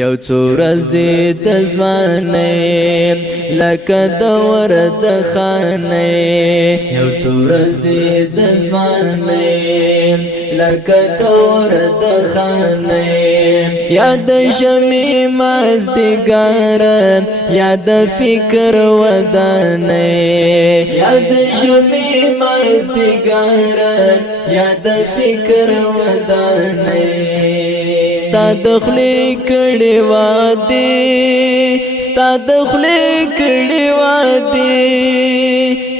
یو څو ورځې د ځوانۍ لکه دور د خانۍ یو څو ورځې د ځوانۍ لکه دور د خانۍ یاد شمې مازدیګر یاد فکر ودانۍ یاد شمې مازدیګر یاد فکر ودانۍ ستا د خولې کړي وعدې ستا د خولې کړي وعدې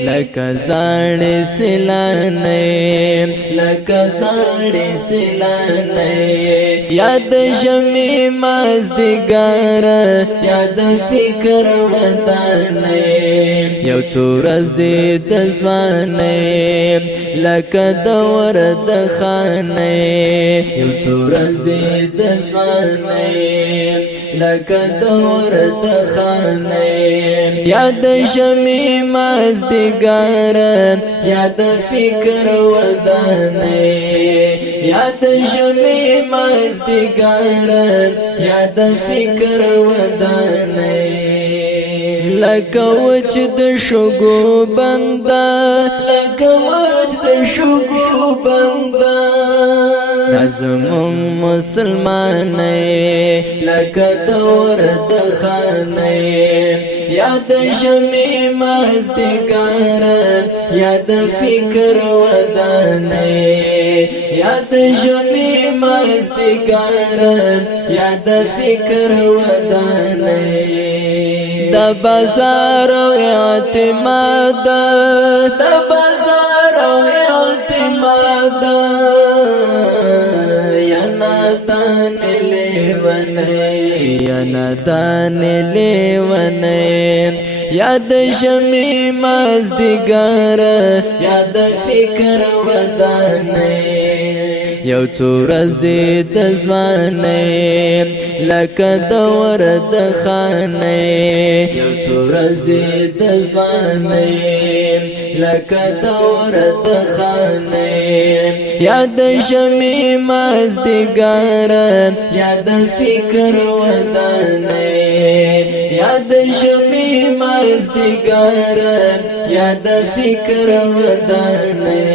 لکه زاړې سیلانۍ لکه زاړې سیلانۍ یاد شمې مازدیګر یاد فکر ودانۍ یو څو ورځې د ځوانۍ لکه دور د خانۍ یو څو ورځې د ځوانۍ لکه دور د خانۍ یاد شمې مازدیګر یاد فکر ودانۍ یاد شمې مازدیګر یاد فکر ودانۍ لکه وچ د شګو بنده لکه وچ د شګو بنده زمون مسلمانۍ لکه دور د خانۍ یاد شمې مازدیګر یاد فکر ودانۍ یاد شمې مازدیګر یاد فکر ودانۍ د بازار او اعتماد د بازار او اعتماد یا نادان لیونۍ یا نادان لیونۍ یاد شمې مازدیګر یاد فکر ودانۍ یو څو ورځې د ځوانۍ لکه دور د خانۍ یو څو ورځې د ځوانۍ لکه دور د خانۍ یاد شمې مازدیګر یاد فکر ودانۍ یاد شمې مازدیګر یاد فکر ودانۍ